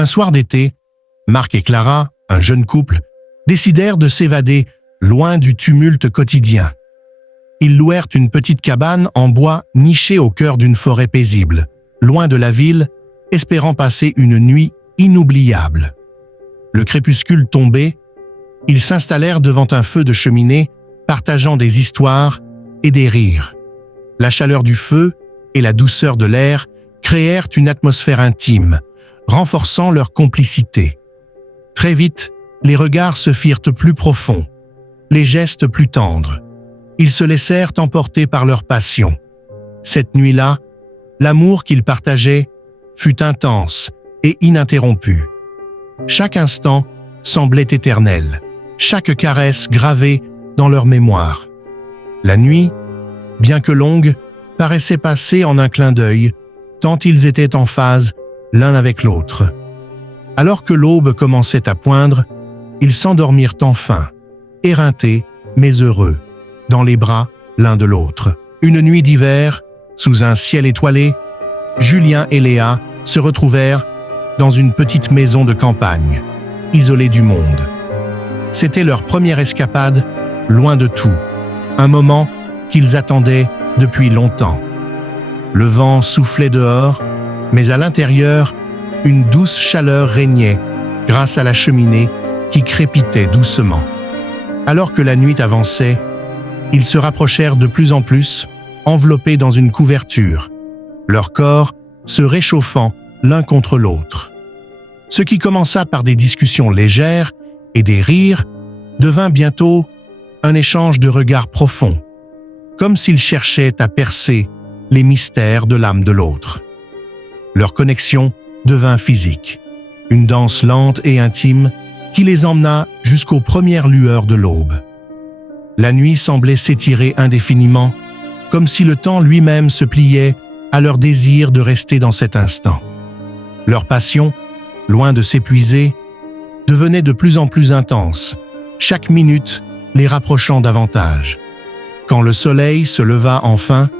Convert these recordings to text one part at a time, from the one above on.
Un soir d'été, Marc et Clara, un jeune couple, décidèrent de s'évader loin du tumulte quotidien. Ils louèrent une petite cabane en bois nichée au cœur d'une forêt paisible, loin de la ville, espérant passer une nuit inoubliable. Le crépuscule tombé, ils s'installèrent devant un feu de cheminée, partageant des histoires et des rires. La chaleur du feu et la douceur de l'air créèrent une atmosphère intime, renforçant leur complicité. Très vite, les regards se firent plus profonds, les gestes plus tendres. Ils se laissèrent emporter par leur passion. Cette nuit-là, l'amour qu'ils partageaient fut intense et ininterrompu. Chaque instant semblait éternel, chaque caresse gravée dans leur mémoire. La nuit, bien que longue, paraissait passer en un clin d'œil, tant ils étaient en phase l'un avec l'autre. Alors que l'aube commençait à poindre, ils s'endormirent enfin, éreintés mais heureux, dans les bras l'un de l'autre. Une nuit d'hiver, sous un ciel étoilé, Julien et Léa se retrouvèrent dans une petite maison de campagne, isolée du monde. C'était leur première escapade, loin de tout, un moment qu'ils attendaient depuis longtemps. Le vent soufflait dehors, mais à l'intérieur, une douce chaleur régnait grâce à la cheminée qui crépitait doucement. Alors que la nuit avançait, ils se rapprochèrent de plus en plus, enveloppés dans une couverture, leur corps se réchauffant l'un contre l'autre. Ce qui commença par des discussions légères et des rires devint bientôt un échange de regards profonds, comme s'ils cherchaient à percer les mystères de l'âme de l'autre. Leur connexion devint physique, une danse lente et intime qui les emmena jusqu'aux premières lueurs de l'aube. La nuit semblait s'étirer indéfiniment, comme si le temps lui-même se pliait à leur désir de rester dans cet instant. Leur passion, loin de s'épuiser, devenait de plus en plus intense, chaque minute les rapprochant davantage. Quand le soleil se leva enfin,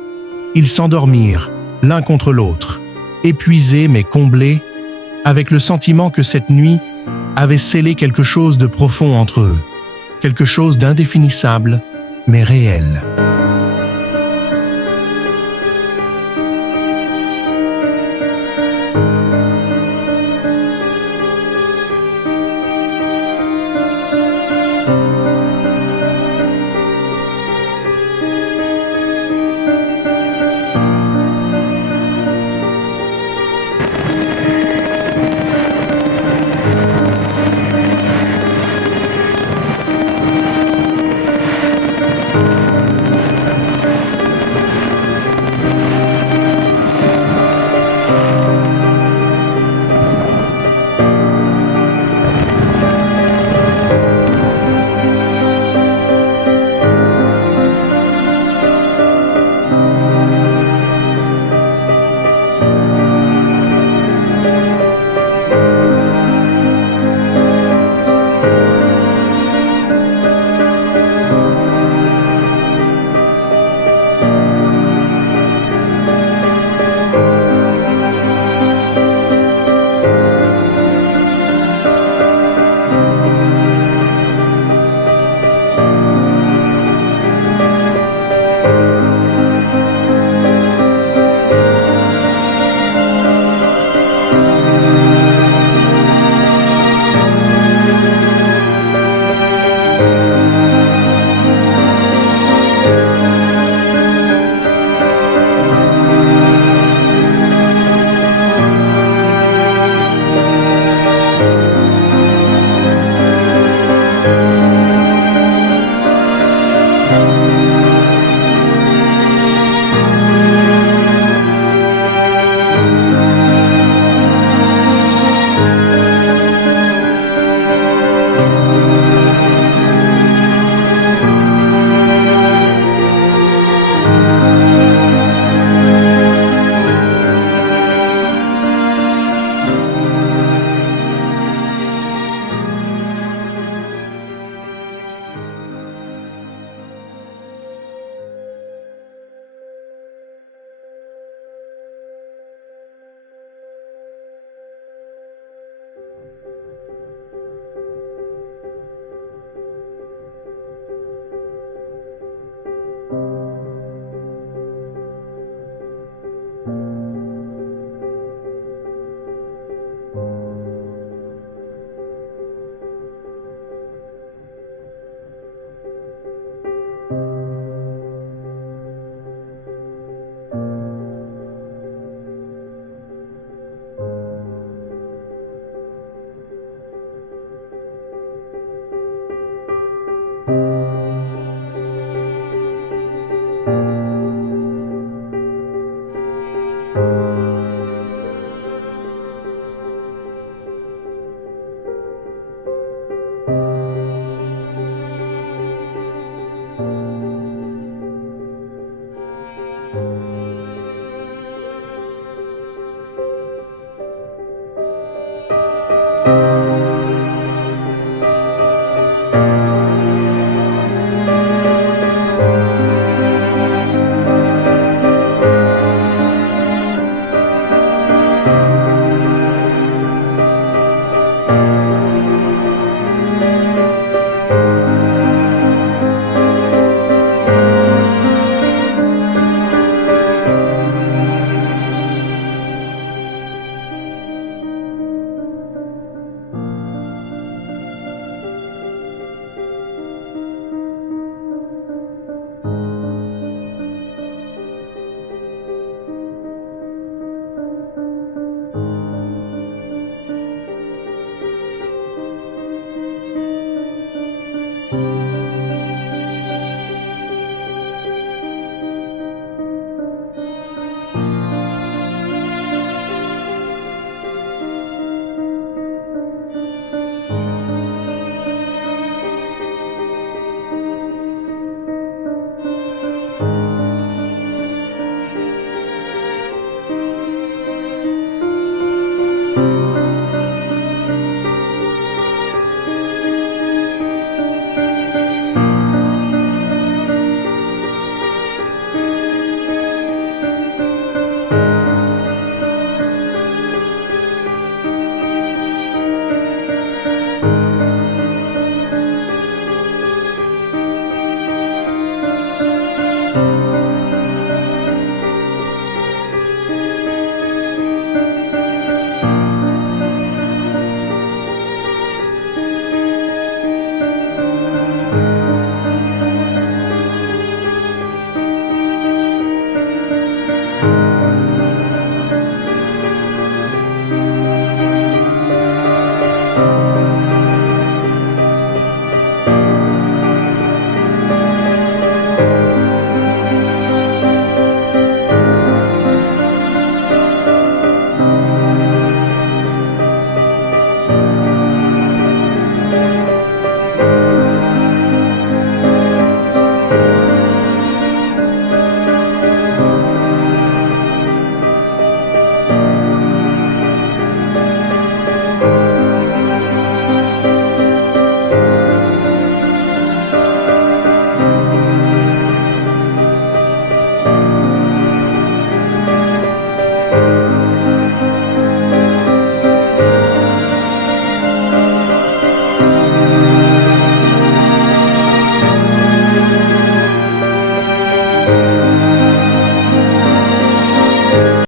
ils s'endormirent l'un contre l'autre, épuisés mais comblés, avec le sentiment que cette nuit avait scellé quelque chose de profond entre eux, quelque chose d'indéfinissable mais réel.